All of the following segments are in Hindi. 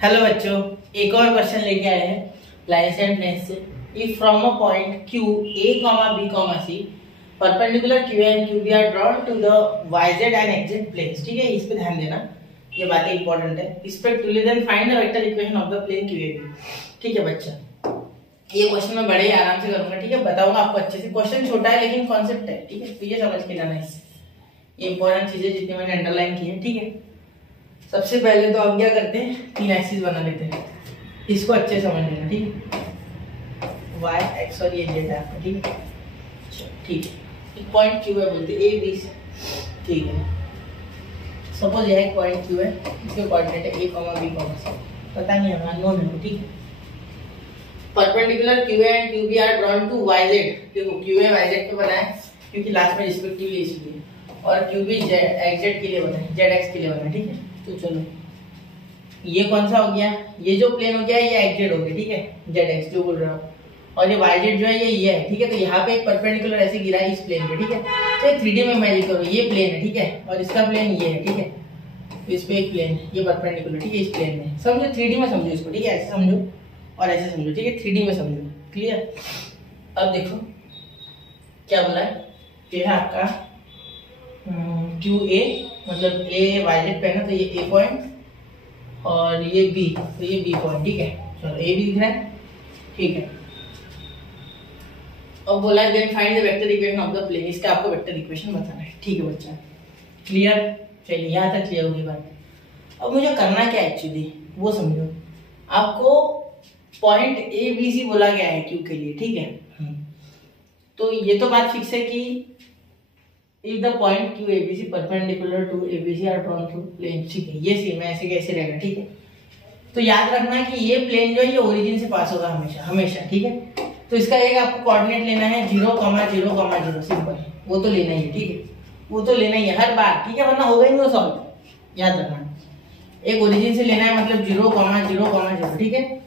हेलो बच्चों, एक और क्वेश्चन लेके आए हैं लाइन से एंड प्लेन से। If from a point Q A, B, C perpendicular Q A and QB are drawn to the YZ and XZ planes. ठीक है, इस पे ध्यान देना, ये बातें इंपॉर्टेंट है। Respectively then find the vector equation of the plane QAB। ठीक है बच्चा, ये क्वेश्चन मैं बड़े आराम से करूंगा। ठीक है, बताऊंगा आपको अच्छे से। क्वेश्चन छोटा है लेकिन कॉन्सेप्ट है। ठीक है, तो ये समझ के जाना इससे, ये इंपॉर्टेंट चीजें जितनी मैंने अंडरलाइन की है। ठीक है, सबसे पहले तो हम क्या करते हैं, तीन एक्सिस बना लेते हैं, इसको अच्छे समझ लेना। ठीक है, y x और ये z है आपका। ठीक है, ठीक है, एक पॉइंट Q है बोलते A B से। ठीक है, सपोज यह एक पॉइंट Q है, इसके कोऑर्डिनेट है A, B, C, पता नहीं है, अननोन है। ठीक है, perpendicular QA and QB are drawn to YZ। देखो QA YZ पे बना है क्योंकि लास्ट में रिस्पेक्टिवली इसलिए, और QB XZ के लिए बना है, ZX के लिए बना है। ठीक है, तो चलो ये कौन सा हो गया, ये जो प्लेन हो गया ये XZ हो गया। ठीक है, ZX जो बोल रहा हूँ, और ये YZ जो है ये है। ठीक है, तो यहाँ पे एक परपेंडिकुलर ऐसे गिरा है इस प्लेन पे। ठीक है, तो एक 3D में इमेजिन करो, ये प्लेन है। ठीक है, और इसका प्लेन ये है। ठीक है, तो इस पे एक प्लेन है, ये परपेंडिकुलर। ठीक है, इस प्लेन में समझो, 3D में समझो इसको। ठीक है, ऐसे समझो और ऐसे समझो। ठीक है, 3D में समझो, क्लियर। अब देखो क्या बोला है, ये है आपका QA, मतलब A YZ पे है ना, तो ये A पॉइंट और ये B, तो ये B पॉइंट। ठीक है, चलो A भी दिख रहा है। ठीक है, अब बोला है then find the vector equation of the plane, इसका आपको वेक्टर इक्वेशन बताना है। ठीक है बच्चा, क्लियर। चलिए यहाँ तक क्लियर होगी बात। अब मुझे करना क्या है एक्चुअली वो समझो। आपको पॉइंट A B C बोला गया है Q के लिए। ठीक है, तो ये तो बात फिक्स है कि if the point Q ABC perpendicular to ABC are drawn through plane। ठीक है, ये सेम है, ऐसे कैसे रहेगा। ठीक है, तो याद रखना कि ये प्लेन जो है ये ओरिजिन से पास होगा हमेशा हमेशा। ठीक है, तो इसका एक आपको कोऑर्डिनेट लेना है 0, 0, 0, सिंपल, वो तो लेना ही है। ठीक है, वो तो लेना ही है हर बार। ठीक है, वरना होगा ही नहीं वो सॉल्व। याद रखना, एक ओरिजिन से लेना है, मतलब 0, 0, 0। ठीक है,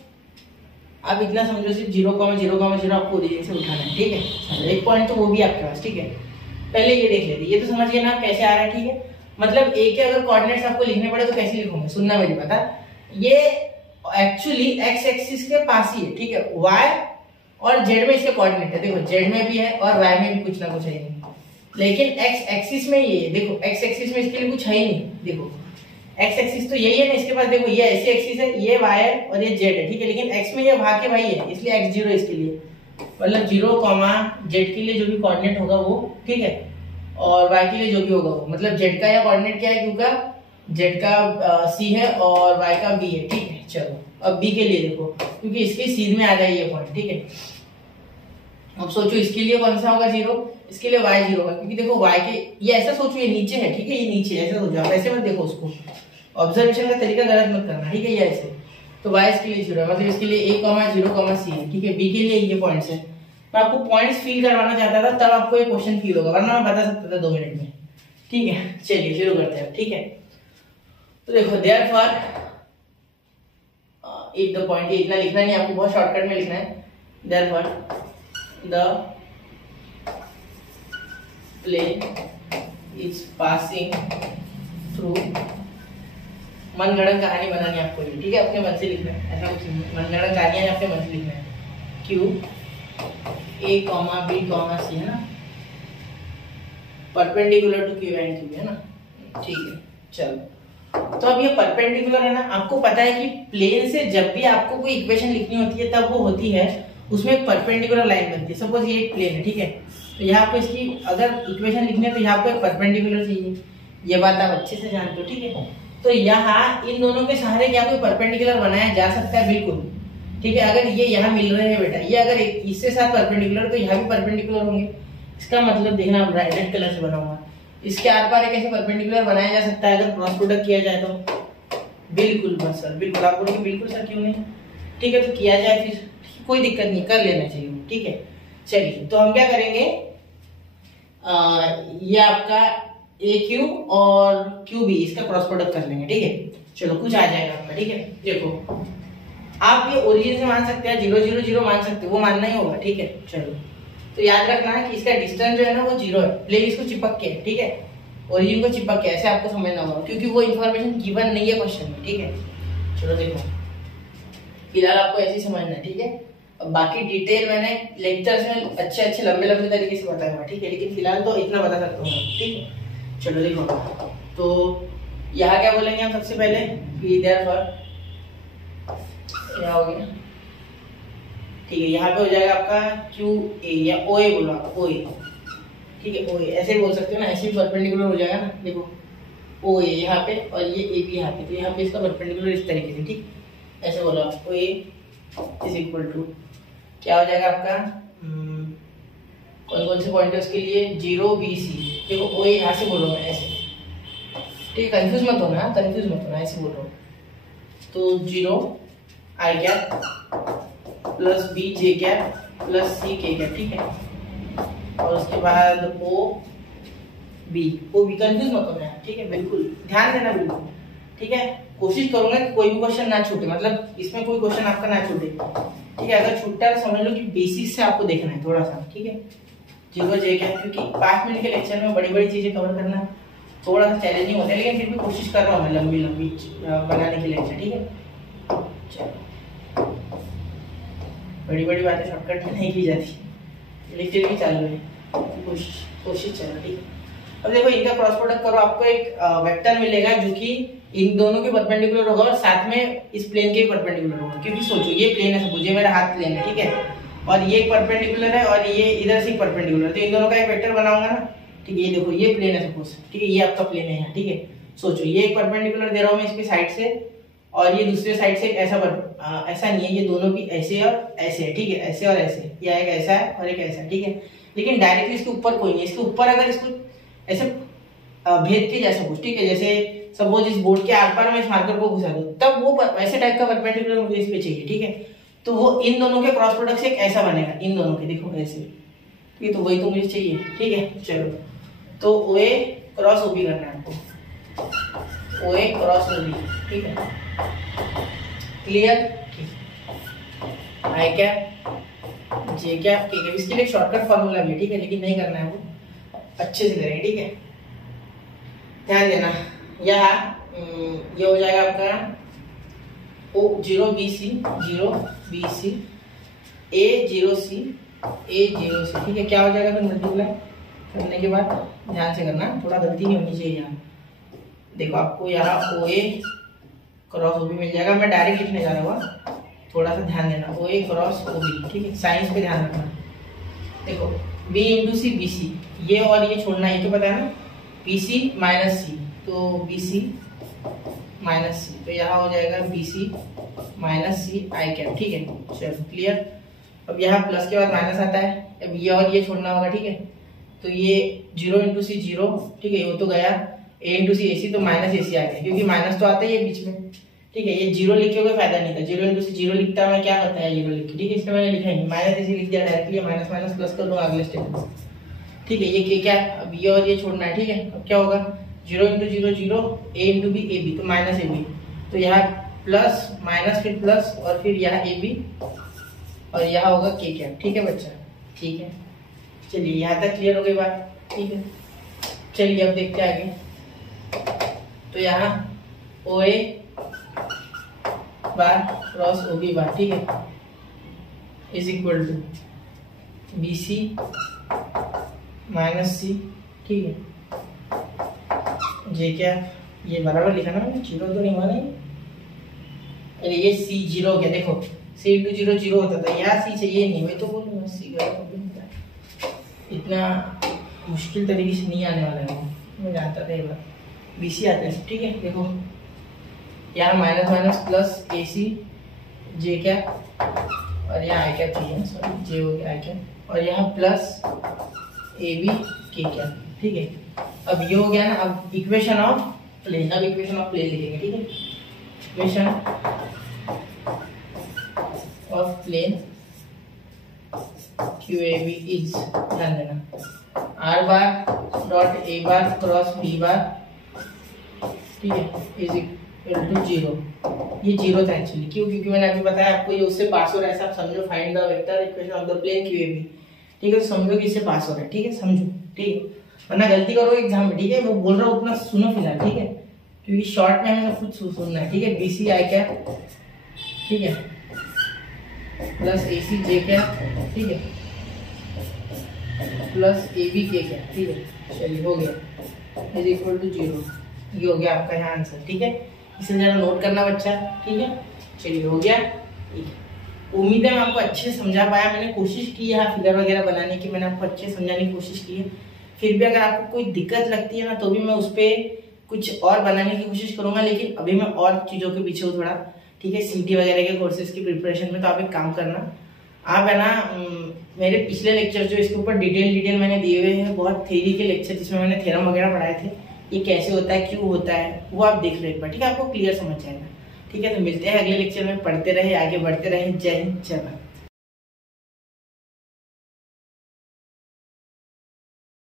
आप इतना समझो, सिर्फ 0, 0, 0 आपको ओरिजिन से उठाना है। ठीक है, एक पॉइंट तो वो भी आपके पास। ठीक है, पहले ये देख लेते, ये तो समझ गए ना कैसे आ रहा है। ठीक है, मतलब ए के अगर कोऑर्डिनेट्स आपको लिखने पड़े तो कैसे लिखोगे, सुनना मेरी बता। ये एक्चुअली एक्स एक्सिस के पास ही है। ठीक है, वाई और जेड में इसके कोऑर्डिनेट है। देखो जेड में भी है और वाई में भी कुछ ना कुछ है नहीं, लेकिन एक्स एक्सिस में ये है। देखो एक्स एक्सिस में इसके लिए कुछ है ही नहीं। देखो एक्स एक्सिस तो यही है ना इसके पास। देखो ये ऐसी एक्सिस है, ये वाई है और ये जेड है। ठीक है, लेकिन एक्स में ये भाग के भाई है, इसलिए x0 इसके लिए, मतलब 0, जेड के लिए जो भी कोऑर्डिनेट होगा वो। ठीक है, और y के लिए जो भी होगा वो, मतलब z का या कोऑर्डिनेट क्या है, q का, z का c है और y का b है। ठीक है, चलो अब b के लिए देखो, क्योंकि इसके सीध में आ जाए ये पॉइंट। ठीक है, अब सोचो इसके लिए कौन सा होगा 0, इसके लिए y0 होगा, क्योंकि देखो y के, ये ऐसा सोचो ये नीचे है। ठीक है, ये नीचे ऐसा सोचो, आप ऐसे मत देखो उसको, ऑब्जर्वेशन का तरीका गलत मत करना। ठीक है, ये ऐसे, तो y इसके लिए 0 है, मतलब इसके लिए A, 0, C है। ठीक है, b के लिए ये पॉइंट्स है। मैं आपको पॉइंट्स फील करवाना चाहता था, तब आपको ये क्वेश्चन फील होगा, वरना मैं बता सकता था 2 मिनट में। ठीक है, चलिए शुरू करते हैं। ठीक है, तो देखो देयरफॉर इफ द पॉइंट, इतना लिखना नहीं आपको, बहुत शॉर्टकट में लिखना है। Therefore the plane is passing through, मनगढ़ंत कहानी बनानी आपको ये। ठीक है, अपने मन से लिखना है, ऐसा कुछ मनगढ़ंत कहानियां अपने मन से लिखना है। Q A, B, C है ना, perpendicular to Q and Q है ना। ठीक है, चलो, तो अब ये परपेंडिकुलर है ना, आपको पता है कि प्लेन से जब भी आपको कोई इक्वेशन लिखनी होती है तब वो होती है, उसमें एक परपेंडिकुलर लाइन बनती है। सपोज ये एक प्लेन है। ठीक है, तो यहाँ आपको इसकी अगर इक्वेशन लिखनी है तो यहाँ आपको एक परपेंडिकुलर चाहिए, ये बात आप अच्छे से जानते हो। ठीक है, तो यहाँ इन दोनों के सहारे क्या कोई परपेंडिकुलर बनाया जा सकता है, बिल्कुल। ठीक है, अगर ये यहाँ मिल रहे हैं बेटा, ये अगर इससे साथ परपेंडिकुलर तो यहाँ भी परपेंडिकुलर होंगे। इसका मतलब देखना, रेड कलर से बनाऊंगा, इसके आर पार एक ऐसे परपेंडिकुलर बनाया जा सकता है अगर क्रॉस प्रोडक्ट किया जाए तो। बिल्कुल बस सर, बिल्कुल। आप बोलोगे बिल्कुल सर क्यों नहीं, ठीक है, तो किया जाए फिर, कोई दिक्कत नहीं, कर लेना चाहिए। ठीक है, चलिए, तो हम क्या करेंगे, ये आपका AQ और QB इसका क्रॉस प्रोडक्ट कर लेंगे। ठीक है, चलो कुछ आ जाएगा आपका। ठीक है, देखो आप ये ओरिजिन से मान सकते हैं, 0, 0, 0 मान सकते हैं, वो मानना ही होगा। ठीक है, चलो, तो याद रखना है कि इसका डिस्टेंस जो है ना वो 0 है, प्लेन इसको चिपक के है। ठीक है, ओरिजिन को चिपक के, ऐसे आपको समझना होगा, क्योंकि वो इन्फॉर्मेशन गिवन नहीं है क्वेश्चन में। ठीक है, चलो देखो फिलहाल आपको ऐसे ही समझना है, ठीक है। अब बाकी डिटेल मैंने लेक्चर्स में अच्छे अच्छे लंबे लंबे तरीके से बताया हुआ, ठीक है, लेकिन फिलहाल तो इतना बता सकता हूँ, ठीक है। चलो देखो, तो यहाँ क्या बोलेंगे हम सबसे पहले कि देयरफॉर, क्या हो गया, ठीक है, यहाँ पे हो जाएगा आपका क्यू ए या ओ ए बोलो आप, ओ ए, ठीक है, ओ ए ऐसे बोल सकते हो ना, ऐसे भी परपेंडिकुलर हो जाएगा ना, देखो ओ ए यहाँ पे और ये ए बी यहाँ पे, तो यहाँ पे इसका परपेंडिकुलर इस तरीके से, ठीक, ऐसे बोलो आप, ओ ए इज इक्वल टू क्या हो जाएगा आपका, कौन कौन से पॉइंट है उसके लिए, 0 बी सी, देखो ओ ए यहाँ से बोलो मैं ऐसे, ठीक है, कंफ्यूज मत होना, कंफ्यूज मत होना, ऐसे बोलो, तो 0 i cap plus b j cap plus c k cap, ठीक है, और उसके बाद ओ बी कंफ्यूज मत होना, ठीक है, बिल्कुल ध्यान देना, बिल्कुल, ठीक है। कोशिश करूंगा कि कोई भी क्वेश्चन ना छूटे, मतलब इसमें कोई क्वेश्चन आपका ना छूटे, ठीक है। अगर छूटता है तो समझ लो कि बेसिस से आपको देखना है थोड़ा सा, ठीक है, 0 जे कैप, क्योंकि 5 मिनट के लेक्चर में बड़ी बड़ी चीजें कवर करना थोड़ा सा चैलेंजिंग होता है, लेकिन फिर भी कोशिश कर रहा हूँ मैं लंबी लंबी बनाने के लेक्चर, ठीक है। बड़ी बड़ी बातें शॉर्टकट में नहीं की जाती, लेक्चर भी चालू है, कोशिश चलो, ठीक है। अब देखो इनका क्रॉस प्रोडक्ट करो, आपको एक वेक्टर मिलेगा जो कि इन दोनों के परपेंडिकुलर होगा और साथ में इस प्लेन के परपेंडिकुलर होगा, क्योंकि सोचो ये प्लेन है, सपोज ये मेरा हाथ प्लेन है, ठीक है, और ये एक परपेंडिकुलर है और ये इधर से परपेंडिकुलर है, तो इन दोनों का एक वेक्टर बनाऊंगा ना, ठीक है। ये देखो ये प्लेन है सपोज, ठीक है, ये आपका प्लेन है यहाँ, ठीक है। सोचो ये एक परपेंडिकुलर दे रहा हूँ मैं इसकी साइड से, और ये दूसरे साइड से ऐसा ऐसा नहीं है, ये दोनों भी ऐसे और ऐसे है, ठीक है, ऐसे और ऐसे, या एक ऐसा है और एक ऐसा, ठीक है। लेकिन डायरेक्टली इसके ऊपर कोई नहीं, इसके ऊपर अगर इसको ऐसे भेद के जैसा कुछ, ठीक है, जैसे सपोज इस बोर्ड के आर पार में इस मार्कर को घुसा दो, तब वो वैसे टाइप का परपेंडिकुलर मुझे इस पे चाहिए, ठीक है। तो वो इन दोनों के क्रॉस प्रोडक्ट से एक ऐसा बनेगा, इन दोनों के देखो ऐसे, ठीक है, तो वही तो मुझे चाहिए, ठीक है। चलो तो ओ ए क्रॉस ओ बी करना है आपको, ओ ए क्रॉस ओ बी, ठीक है, क्लियर, ठीक। आई कैप जे कैप के कैप, इसके लिए शॉर्टकट फॉर्मूला भी, ठीक है, लेकिन नहीं करना है, वो अच्छे से करेंगे, ठीक है, ध्यान देना। यहाँ ये हो जाएगा आपका ओ 0 बी सी ए 0 सी, ठीक है, क्या हो जाएगा फिर मल्टीप्लाई करने के बाद, ध्यान से करना, थोड़ा गलती नहीं होनी चाहिए यहाँ। देखो आपको यहाँ ओ ए क्रॉस ओ बी मिल जाएगा, मैं डायरेक्ट लिखने जा रहा हूँ, थोड़ा सा ध्यान देना, ओ ए क्रॉस ओ बी, ठीक है, साइंस पे ध्यान रखना। देखो B into C B C, ये और ये छोड़ना, ये तो पता है ना, बी सी माइनस सी, तो बी सी माइनस सी, तो यहाँ हो जाएगा बी सी माइनस सी आई कैप, ठीक है, चलो क्लियर। अब यहाँ प्लस के बाद माइनस आता है, अब ये और ये छोड़ना होगा, ठीक है, तो ये 0 इंटू सी 0, ठीक है, वो तो गया, ए इंटू सी ए सी, तो माइनस ए सी आ गया, क्योंकि माइनस तो आता ही है बीच में, ठीक है। ये 0 लिखे कोई फायदा नहीं था, 0 इंटू सी 0 लिखता मैं क्या करता है 0 लिख के, ठीक है, इसमें मैंने लिखा ही नहीं, माइनस ए सी लिख दिया डायरेक्टली, माइनस माइनस प्लस कर दूंगा अगले स्टेप में, ठीक है। ये क्या, अब ये और ये छोड़ना है, ठीक है। अब क्या होगा 0 into 0 0, A into B A B, तो माइनस ए बी, तो यहाँ प्लस माइनस फिर प्लस और फिर यहाँ ए बी और यहाँ होगा के कैप, ठीक है बच्चा, ठीक है। चलिए यहाँ तक क्लियर हो गई बात, ठीक है। चलिए अब देखते हैं आगे, तो यहाँ ओ ए bar cross O B bar, ठीक है, is equal to b c minus c, ठीक है, जे क्या, ये बराबर लिखा ना, 0 तो नहीं हुआ नहीं, अरे ये सी 0 हो गया, देखो सी इंटू 0 0 होता था, यहाँ सी चाहिए नहीं, मैं तो बोलूँगा सी इतना मुश्किल तरीके से नहीं आने वाला है, मैं जानता था ये बात, बी सी आता है, ठीक है। देखो यहाँ माइनस माइनस प्लस ए सी जे क्या, और यहाँ आई कैप चाहिए, सॉरी जे हो गया आई कैप, और यहाँ प्लस ए बी के क्या, ठीक है। अब ये हो गया ना, अब इक्वेशन ऑफ प्लेन, अब इक्वेशन ऑफ प्लेन लिखेंगे, ठीक है, equation of plane Q A B is, ध्यान देना, R bar dot A bar cross B bar, ठीक है, इज इक्वल टू 0, ये 0 था एक्चुअली, क्यों, क्योंकि मैंने अभी बताया आपको ये उससे पास हो रहा है, ऐसा आप समझो, find the vector equation of the plane Q A B, ठीक है, तो समझो कि इससे पास हो रहा है, ठीक है, समझो, ठीक है, वरना गलती करो एग्जाम में, ठीक है, वो बोल रहा हूँ उतना सुनो फिलहाल, ठीक है, क्योंकि शॉर्ट में हमें सब कुछ सुनना है, ठीक है। बी सी आई कैप, ठीक है, प्लस AC J क्या, ठीक है, प्लस AB K क्या, ठीक है। चलिए हो गया, इज इक्वल टू 0। ये हो गया आपका यहाँ आंसर, ठीक है। इसे जरा नोट करना बच्चा, ठीक है। चलिए हो गया, ठीक है। उम्मीद है मैं आपको अच्छे से समझा पाया। मैंने कोशिश की है फिगर वगैरह बनाने की, मैंने आपको अच्छे से समझाने की कोशिश की है। फिर भी अगर आपको कोई दिक्कत लगती है ना, तो भी मैं उस पर कुछ और बनाने की कोशिश करूंगा, लेकिन अभी मैं और चीज़ों के पीछे हूँ थोड़ा, ठीक है। CT वगैरह के कोर्सेज की प्रिपरेशन में। तो आप एक काम करना, आप है ना मेरे पिछले लेक्चर जो इसके ऊपर डिटेल मैंने दिए हुए हैं, बहुत थ्योरी के लेक्चर जिसमें मैंने थ्योरम वगैरह पढ़ाए थे, ये कैसे होता है, क्यों होता है, वो आप देख लो एक बार, ठीक है। आपको क्लियर समझ जाएगा, ठीक है। तो मिलते हैं अगले लेक्चर में। पढ़ते रहे, आगे बढ़ते रहे। जय हिंद, जय भारत।